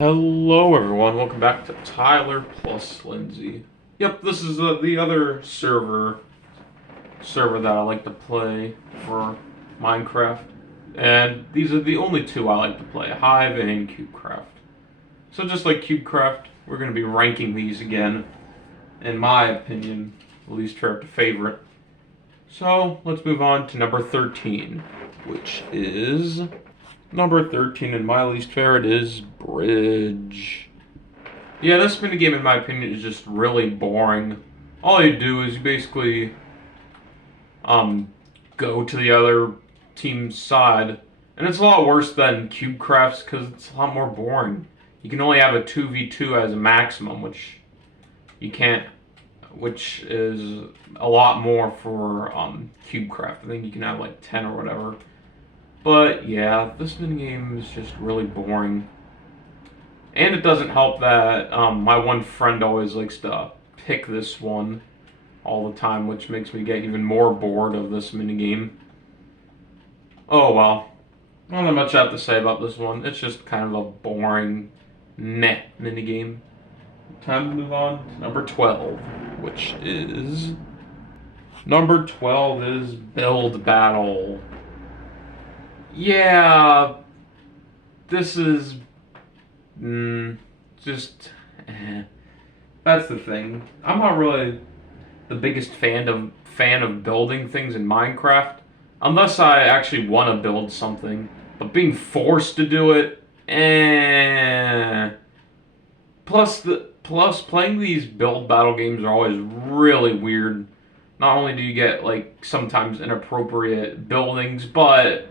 Hello everyone, welcome back to Tyler+Lindsay. Yep, this is the other server that I like to play for Minecraft. And these are the only two I like to play, Hive and CubeCraft. So just like CubeCraft, we're going to be ranking these again, in my opinion, least favorite. So let's move on to number 13, which is... Number 13 and my least favorite is Bridge. Yeah, this minigame, in my opinion, is just really boring. All you do is you basically go to the other team's side, and it's a lot worse than CubeCrafts because it's a lot more boring. You can only have a 2v2 as a maximum, which you can't, which is a lot more for CubeCraft. I think you can have like 10 or whatever. But yeah, this minigame is just really boring. And it doesn't help that my one friend always likes to pick this one all the time, which makes me get even more bored of this minigame. Oh well, not that much I have to say about this one. It's just kind of a boring, meh minigame. Time to move on to number 12, which is... Number 12 is Build Battle. Yeah, this is just that's the thing. I'm not really the biggest fan of building things in Minecraft, unless I actually want to build something. But being forced to do it, plus playing these build battle games are always really weird. Not only do you get like sometimes inappropriate buildings, but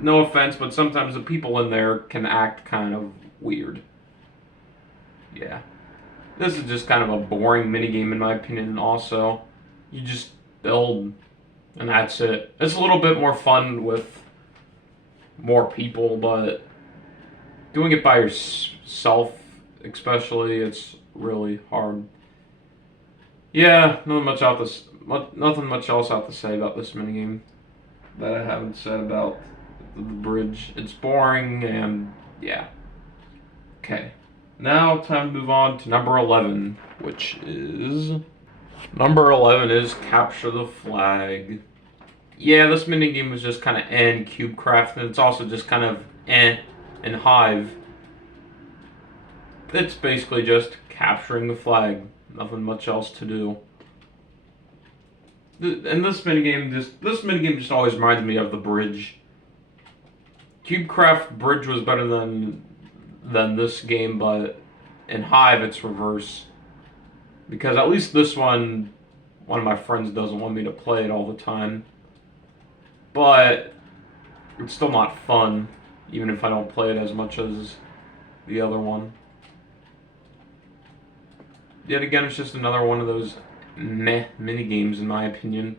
no offense, but sometimes the people in there can act kind of weird. Yeah. This is just kind of a boring minigame in my opinion also. You just build and that's it. It's a little bit more fun with more people, but doing it by yourself especially, it's really hard. Yeah, nothing much else I have to say about this minigame that I haven't said about the Bridge. It's boring and yeah. Okay. Now time to move on to number 11, which is... Number 11 is Capture the Flag. Yeah, this minigame was just kind of in CubeCraft, and it's also just kind of in Hive. It's basically just capturing the flag. Nothing much else to do. And this minigame just always reminds me of the Bridge. CubeCraft Bridge was better than this game, but in Hive it's reverse. Because at least this one of my friends doesn't want me to play it all the time. But it's still not fun, even if I don't play it as much as the other one. Yet again, it's just another one of those meh minigames in my opinion.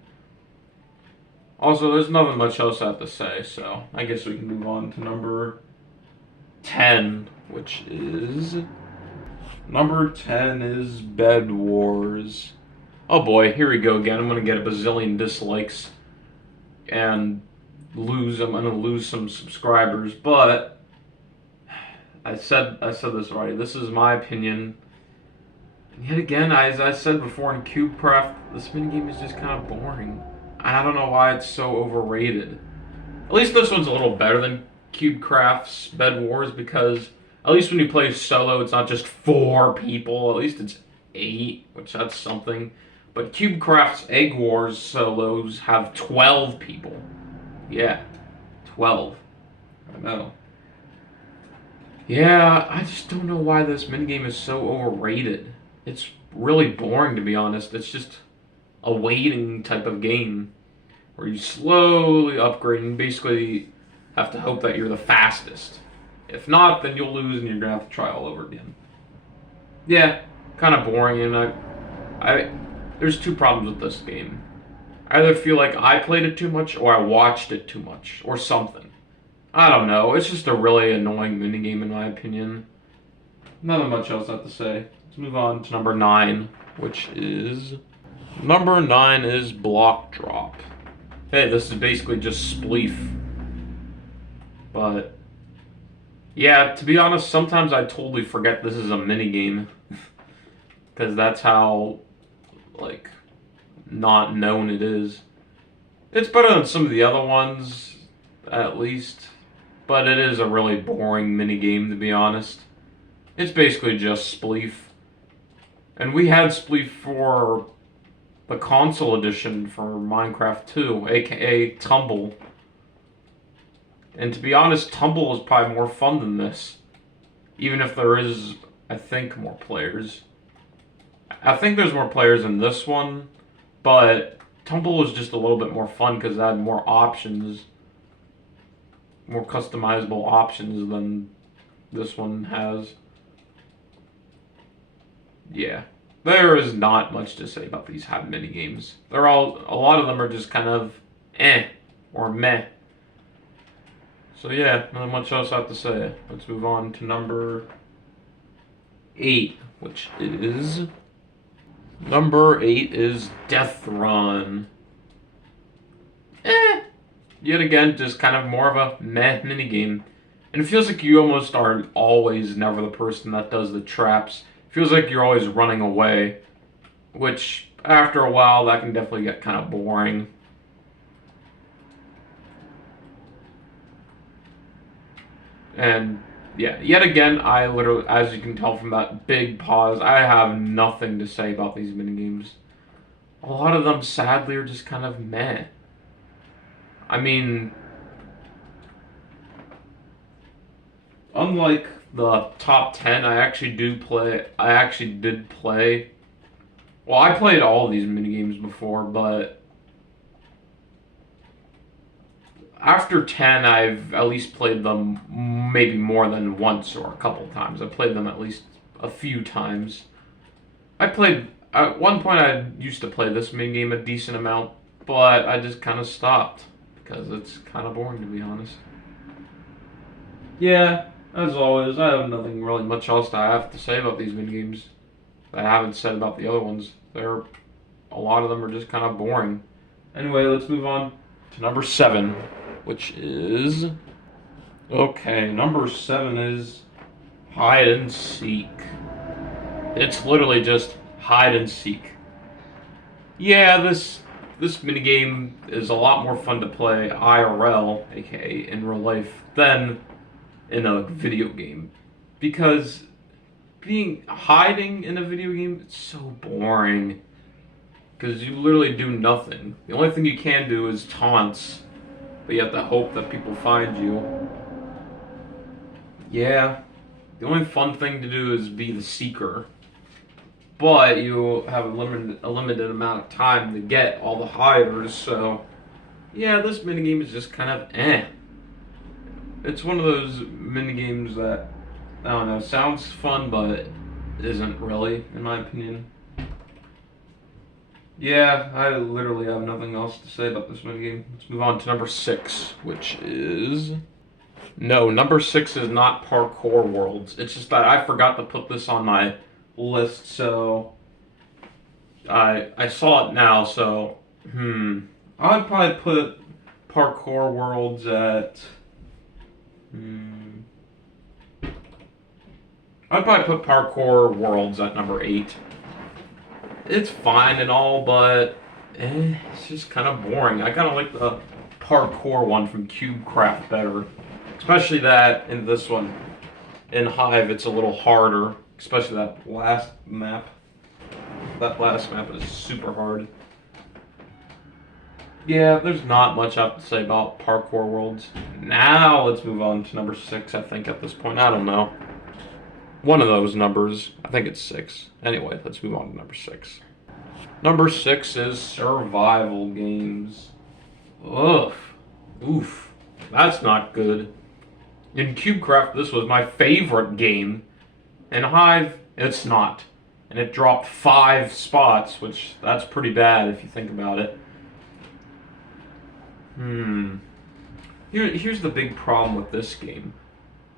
Also, there's nothing much else I have to say, so I guess we can move on to number 10, which is... Number 10 is Bed Wars. Oh boy, here we go again. I'm gonna get a bazillion dislikes and I'm gonna lose some subscribers, but I said this already. This is my opinion. And yet again, as I said before in CubeCraft, this minigame is just kind of boring. I don't know why it's so overrated. At least this one's a little better than CubeCraft's Bed Wars, because at least when you play solo, it's not just 4 people. At least it's 8, which that's something. But CubeCraft's Egg Wars solos have 12 people. Yeah, 12. I know. Yeah, I just don't know why this minigame is so overrated. It's really boring, to be honest. It's just a waiting type of game where you slowly upgrade and basically have to hope that you're the fastest. If not, then you'll lose and you're gonna have to try all over again. Yeah, kind of boring, and there's 2 problems with this game. I either feel like I played it too much or I watched it too much or something. I don't know. It's just a really annoying minigame in my opinion. Not much else I have to say. Let's move on to number 9, which is... Number 9 is Block Drop. Hey, this is basically just Spleef. But Yeah, to be honest, sometimes I totally forget this is a mini game because that's how like not known it is. It's better than some of the other ones, at least, but it is a really boring mini game to be honest. It's basically just Spleef, and we had Spleef for the console edition for Minecraft 2, aka Tumble. And to be honest, Tumble is probably more fun than this, even if there is, I think, more players. I think there's more players in this one, but Tumble was just a little bit more fun because it had more options, more customizable options than this one has. Yeah, there is not much to say about these hive mini games. They're all, a lot of them are just kind of or meh. So yeah, not much else I have to say. Let's move on to number 8, which is number 8 is Death Run. Yet again, just kind of more of a meh minigame. And it feels like you almost are always never the person that does the traps. It feels like you're always running away, which after a while that can definitely get kind of boring. And yeah, yet again, I literally, as you can tell from that big pause, I have nothing to say about these minigames. A lot of them, sadly, are just kind of meh. I mean, unlike the top 10, I actually did play. Well, I played all of these minigames before, but after 10, I've at least played them maybe more than once or a couple times. I played them at least a few times. At one point, I used to play this minigame a decent amount, but I just kind of stopped because it's kind of boring, to be honest. Yeah, as always, I have nothing really much else that I have to say about these minigames that I haven't said about the other ones. A lot of them are just kind of boring. Anyway, let's move on to number 7, which is... Okay, number 7 is hide and seek. It's literally just hide and seek. Yeah, this minigame is a lot more fun to play IRL, aka in real life, than in a video game. Because hiding in a video game, it's so boring. Because you literally do nothing. The only thing you can do is taunts, but you have to hope that people find you. Yeah, the only fun thing to do is be the seeker. But you have a limited amount of time to get all the hiders, so yeah, this minigame is just kind of It's one of those minigames that, I don't know, sounds fun, but isn't really, in my opinion. Yeah, I literally have nothing else to say about this minigame. Let's move on to number 6, which is... No, number 6 is not Parkour Worlds. It's just that I forgot to put this on my list, so... I saw it now, so... I'd probably put Parkour Worlds at... I'd probably put Parkour Worlds at number 8. It's fine and all, but it's just kind of boring. I kind of like the parkour one from CubeCraft better. Especially that in this one. In Hive, it's a little harder. Especially that last map. That last map is super hard. Yeah, there's not much I have to say about Parkour Worlds. Now let's move on to number 6, I think, at this point. I don't know. One of those numbers. I think it's 6. Anyway, let's move on to number 6. Number 6 is survival games. Ugh. Oof. That's not good. In CubeCraft, this was my favorite game. In Hive, it's not. And it dropped 5 spots, which that's pretty bad if you think about it. Here's the big problem with this game.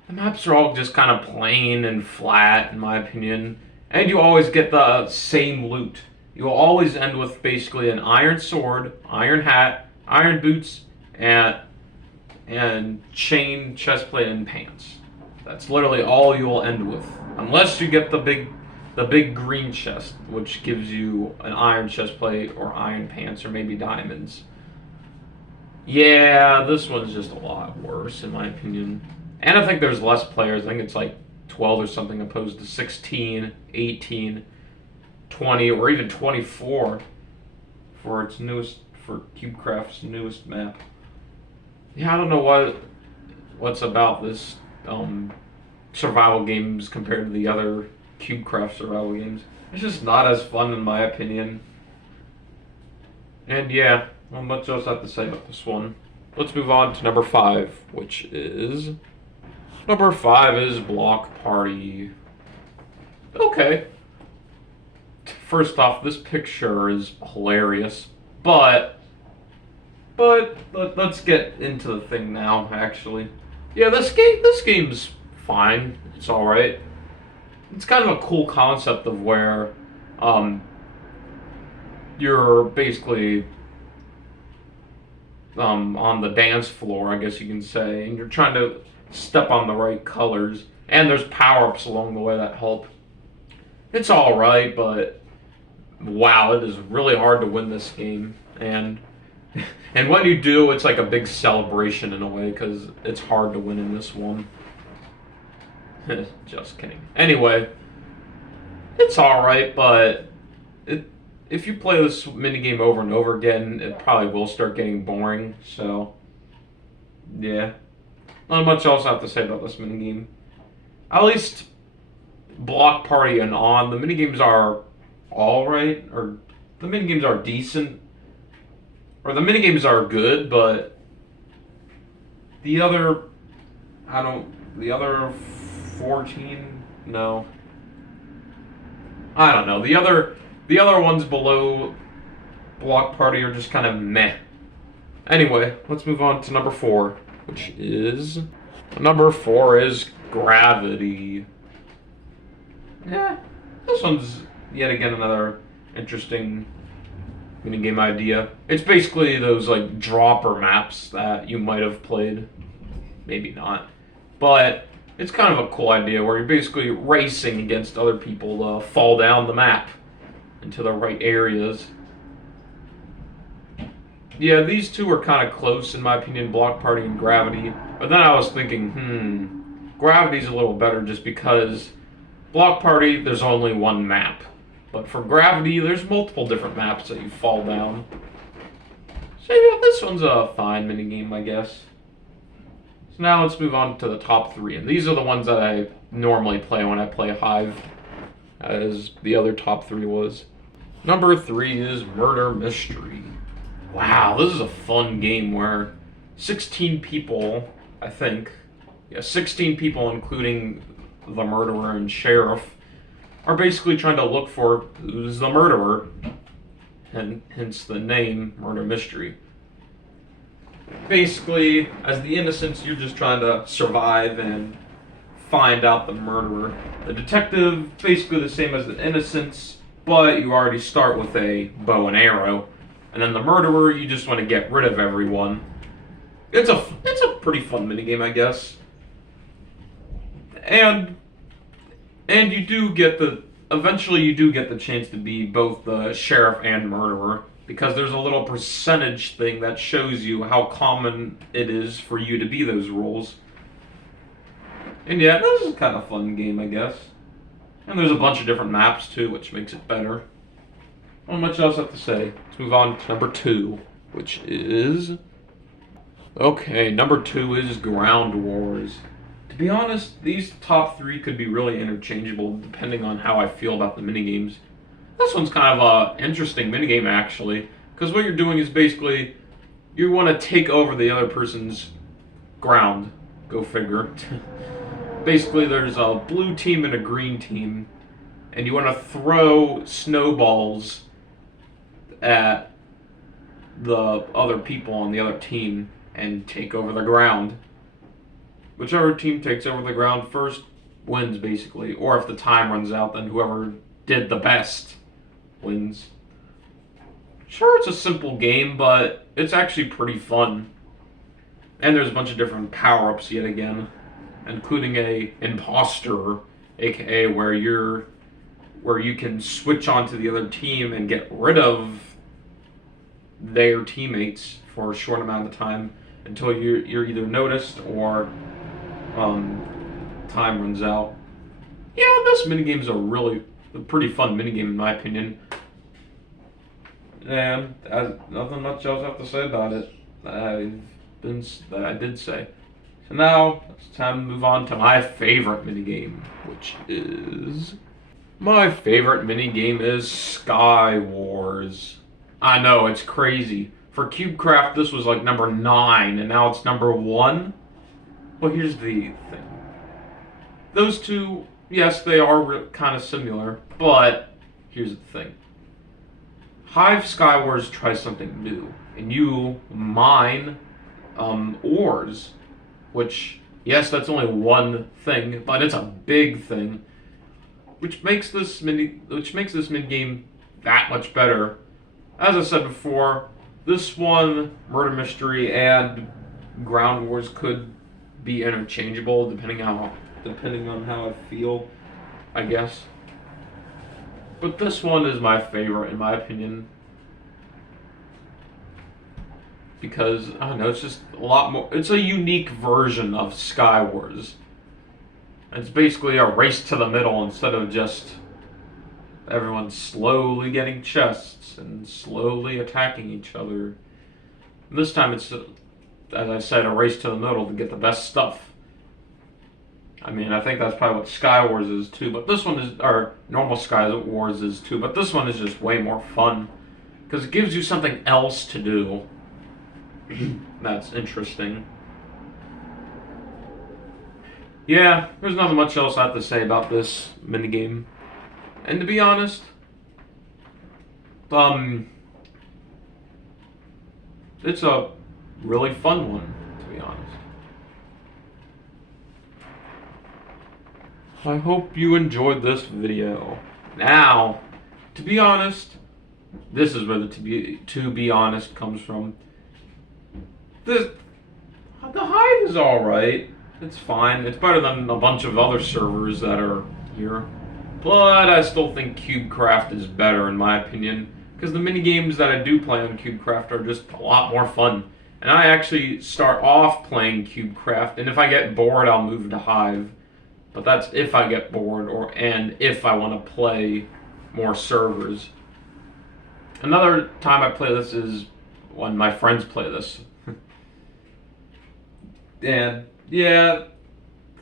The maps are all just kind of plain and flat, in my opinion. And you always get the same loot. You'll always end with basically an iron sword, iron hat, iron boots, and chain chestplate and pants. That's literally all you will end with, unless you get the big green chest, which gives you an iron chest plate or iron pants or maybe diamonds. Yeah, this one's just a lot worse in my opinion. And I think there's less players. I think it's like 12 or something opposed to 16, 18, 20, or even 24 for its newest, for CubeCraft's newest map. Yeah, I don't know what's about this survival games compared to the other CubeCraft survival games. It's just not as fun in my opinion. And yeah, not much else I have to say about this one. Let's move on to number 5, which is... Number 5 is Block Party. Okay. First off, this picture is hilarious, but let's get into the thing now, actually. Yeah, this game's fine. It's alright. It's kind of a cool concept of where you're basically on the dance floor, I guess you can say, and you're trying to step on the right colors, and there's power-ups along the way that help. It's alright, but wow, it is really hard to win this game, and when you do, it's like a big celebration in a way, because it's hard to win in this one. Just kidding. Anyway, it's alright, but if you play this minigame over and over again, it probably will start getting boring, so yeah. Not much else I have to say about this minigame. At least Block Party and On, the minigames are alright, or the minigames are decent, or the minigames are good, but the other 14, no. I don't know. The other ones below Block Party are just kind of meh. Anyway, let's move on to number 4, which is... Number 4 is Gravity. Yeah, this one's yet again another interesting minigame idea. It's basically those like dropper maps that you might have played. Maybe not. But it's kind of a cool idea where you're basically racing against other people to fall down the map into the right areas. Yeah, these two are kind of close in my opinion, Block Party and Gravity. But then I was thinking, Gravity's a little better just because Block Party, there's only one map. But for Gravity, there's multiple different maps that you fall down. So yeah, this one's a fine minigame, I guess. So now let's move on to the top 3. And these are the ones that I normally play when I play Hive, as the other top 3 was. Number 3 is Murder Mystery. Wow, this is a fun game where 16 people, I think, 16 people including the murderer and sheriff, are basically trying to look for who's the murderer, and hence the name, Murder Mystery. Basically, as the innocents, you're just trying to survive and find out the murderer. The detective, basically the same as the innocents, but you already start with a bow and arrow. And then the murderer, you just want to get rid of everyone. It's a pretty fun minigame, I guess. And you do get eventually you do get the chance to be both the sheriff and murderer, because there's a little percentage thing that shows you how common it is for you to be those roles. And yeah, this is kind of a fun game, I guess. And there's a bunch of different maps too, which makes it better. Not much else I have to say. Let's move on to number 2, which is... Okay, number 2 is Ground Wars. To be honest, these top 3 could be really interchangeable depending on how I feel about the minigames. This one's kind of an interesting minigame, actually, because what you're doing is basically you want to take over the other person's ground. Go figure. Basically, there's a blue team and a green team, and you want to throw snowballs at the other people on the other team and take over the ground. Whichever team takes over the ground first wins, basically. Or if the time runs out, then whoever did the best wins. Sure, it's a simple game, but it's actually pretty fun. And there's a bunch of different power-ups yet again. including a imposter, aka where you can switch onto the other team and get rid of their teammates for a short amount of time until you're either noticed or time runs out. Yeah, this minigame is a pretty fun minigame in my opinion. And nothing much else I have to say about it that I did say. So now it's time to move on to my favorite minigame, which is my favorite minigame is Sky Wars. I know, it's crazy. For CubeCraft, this was like number 9, and now it's number 1. But here's the thing. Those two, yes, they are kind of similar, but here's the thing. Hive Sky Wars tries something new, and you mine ores, which, yes, that's only one thing, but it's a big thing, which makes this minigame that much better. As I said before, this one, Murder Mystery and Ground Wars could be interchangeable depending on how I feel, I guess. But this one is my favorite in my opinion. Because, I don't know, it's just a lot more, it's a unique version of Sky Wars. It's basically a race to the middle instead of just everyone slowly getting chests and slowly attacking each other. And this time it's, as I said, a race to the middle to get the best stuff. I mean, I think that's probably what Sky Wars is too, but this one is, or normal Sky Wars is too, but this one is just way more fun. Because it gives you something else to do. That's interesting. Yeah, there's nothing much else I have to say about this minigame. And to be honest, it's a really fun one, to be honest. I hope you enjoyed this video. Now, to be honest, this is where the to be honest comes from. The Hive is alright. It's fine. It's better than a bunch of other servers that are here. But I still think CubeCraft is better in my opinion. Because the minigames that I do play on CubeCraft are just a lot more fun. And I actually start off playing CubeCraft, and if I get bored, I'll move to Hive. But that's if I get bored, and if I want to play more servers. Another time I play this is when my friends play this. And yeah,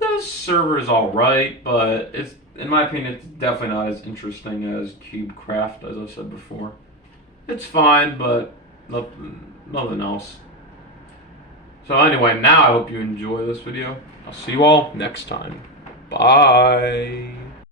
this server is alright, but it's, in my opinion, it's definitely not as interesting as CubeCraft, as I said before. It's fine, but nothing else. So anyway, now I hope you enjoy this video. I'll see you all next time. Bye.